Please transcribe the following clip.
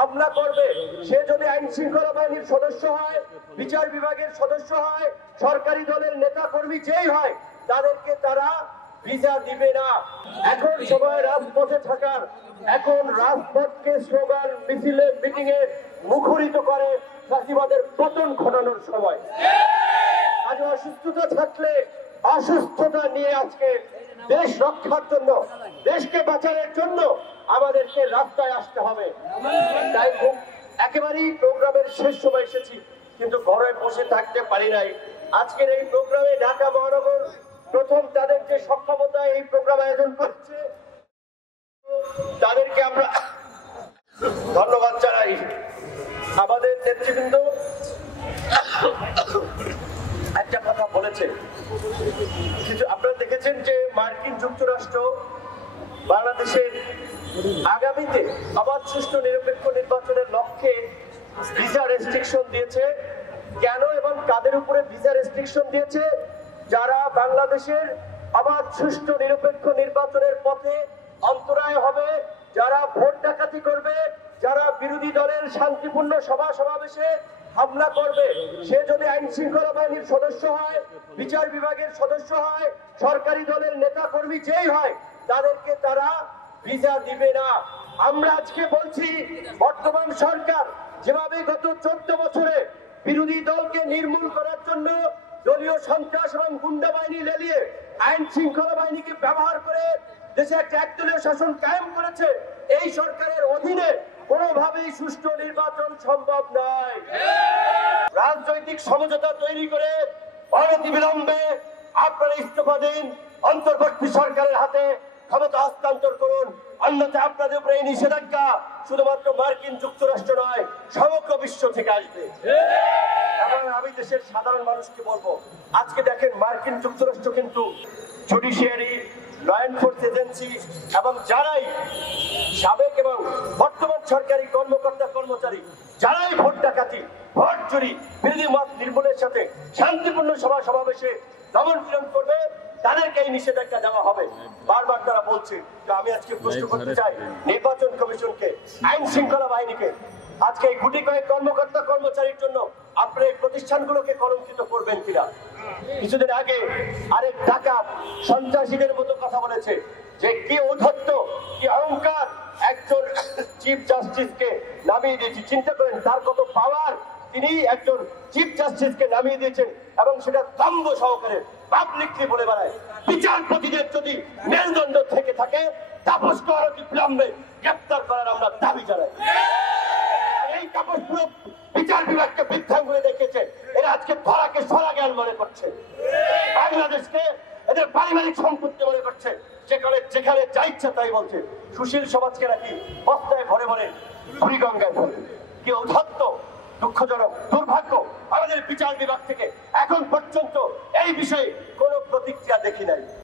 হামলা করবে, সে যদি আইন শৃঙ্খলা বাহিনীর সদস্য হয়, বিচার বিভাগের সদস্য হয়, সরকারি দলের নেতা কর্মী যেই হয়, তাদেরকে তারা ভিসা দিবে না। এখন সময় রাজপথে থাকার, এখন রাজপথকে স্লোগান, মিছিলে, মিটিং এ মুখরিত করে ফ্যাসিবাদের পতন ঘটানোর সময়। আজ অসুস্থতা থাকলে অসুস্থতা নিয়ে আজকে দেশ রক্ষার জন্য, দেশকে বাঁচানোর জন্য আমাদেরকে রাস্তায় আসতে হবে। তাই একেবারেই প্রোগ্রামের শেষ সময় এসেছি, কিন্তু ঘরে বসে থাকতে পারি নাই। আজকের এই প্রোগ্রামে ঢাকা মহানগর প্রথম তাদের যে সক্ষমতা এই প্রোগ্রাম আয়োজন করছে, তাদেরকে আমরা ধন্যবাদ জানাই। আমাদের নেতৃবৃন্দ একটা কথা বলেছে, কিছু আপনারা দেখেছেন যে মার্কিন যুক্তরাষ্ট্র বাংলাদেশের আগামীতে অবাধ, সুষ্ঠু, নিরপেক্ষ নির্বাচনের লক্ষ্যে ভিসা রেস্ট্রিকশন দিয়েছে। কেন এবং কাদের উপরে ভিসা রেস্ট্রিকশন দিয়েছে? যারা বাংলাদেশের অবাধ, সুষ্ঠু, নিরপেক্ষ নির্বাচনের পথে অন্তরায় হবে, যারা ভোট ডাকাতি করবে, যারা বিরোধী দলের শান্তিপূর্ণ সভা সমাবেশে হামলা করবে, সে যদি আইন শৃঙ্খলা বাহিনীর সদস্য হয়, বিচার বিভাগের সদস্য হয়, সরকারি দলের নেতা কর্মী যেই হয়, তাদেরকে তারা ভিসা দিবে না। আমরা আজকে বলছি, বর্তমান সরকার যেভাবে গত 14 বছরে বিরোধী দলকে নির্মূল করার জন্য দলীয় সন্ত্রাস এবং গুন্ডা বাহিনী লেলিয়ে আইন শৃঙ্খলা বাহিনীকে ব্যবহার করে দেশে একটা একদলীয় শাসন কায়েম করেছে, এই সরকারের অধীনে কোনোভাবেই সুষ্ঠু নির্বাচন সম্ভব নয়। রাজনৈতিক সমঝোতা তৈরি করে অনতিবিলম্বে আপনারা ইস্তফা দিন, অন্তর্বর্তী সরকারের হাতে ক্ষমতা হস্তান্তর করুন, অন্যথায় আপনাদের উপরে এই নিষেধাজ্ঞা শুধুমাত্র মার্কিন যুক্তরাষ্ট্র নয়, সমগ্র বিশ্ব থেকে আসবে। এবং আমি দেশের সাধারণ মানুষকে বলবো, আজকে দেখেন মার্কিন যুক্তরাষ্ট্র কিন্তু জুডিশিয়ারি, ল এনফোর্স এজেন্সি এবং যারাই সাবেক এবং বর্তমান সরকারি কর্মকর্তা কর্মচারী, যারাই ভোট ডাকাতি, ভোট চুরি, বিরোধী মত নির্মূলের সাথে শান্তিপূর্ণ সভা সমাবেশে দমন পীড়ন করবে, তাদেরকে এই নিষেধাজ্ঞা দেওয়া হবে। বারবার তারা বলছে। আমি আজকে প্রশ্ন করতে চাই নির্বাচন কমিশনকে, আইন শৃঙ্খলা বাহিনীকে, আজকে এই গুটি কয়েক কর্মকর্তা কর্মচারীর জন্য আপনার এই প্রতিষ্ঠানগুলোকে কলঙ্কিত করবেন কিনা? কিছুদিন আগে আরেক ডাকাত সন্ত্রাসীদের মতো কথা বলেছে যে কি ঔদ্ধত্য, কি অহংকার, একজন চিফ জাস্টিসকে নামিয়ে দিয়েছি। চিন্তা করেন তার কত পাওয়ার, তিনি একজন চিফ জাস্টিসকে নামিয়ে দিয়েছেন এবং সেটা দম্ভ সহকারে পাবলিকলি বলে বেড়ায়। বিচারপতিদের যদি মেরুদণ্ড থেকে থাকে, তাপস অতি বিলম্বে গ্রেপ্তার করার আমরা দাবি জানাই। এই তাপস পুরো বিচার বিভাগকে বৃদ্ধাঙ্গুলে দেখেছে, এরা আজকে ধরাকে সরা জ্ঞান মনে করছে, বাংলাদেশকে এদের পারিবারিক সম্পত্তি মনে করছে, যেখানে যা ইচ্ছা তাই বলছে। সুশীল সমাজকে নাকি বস্তায় ভরে ভরে বুড়িগঙ্গায় ফেলে। কি ঔদ্ধত্য, দুঃখজনক, দুর্ভাগ্য। আমাদের বিচার বিভাগ থেকে এখন পর্যন্ত এই বিষয়ে কোনো প্রতিক্রিয়া দেখি নাই।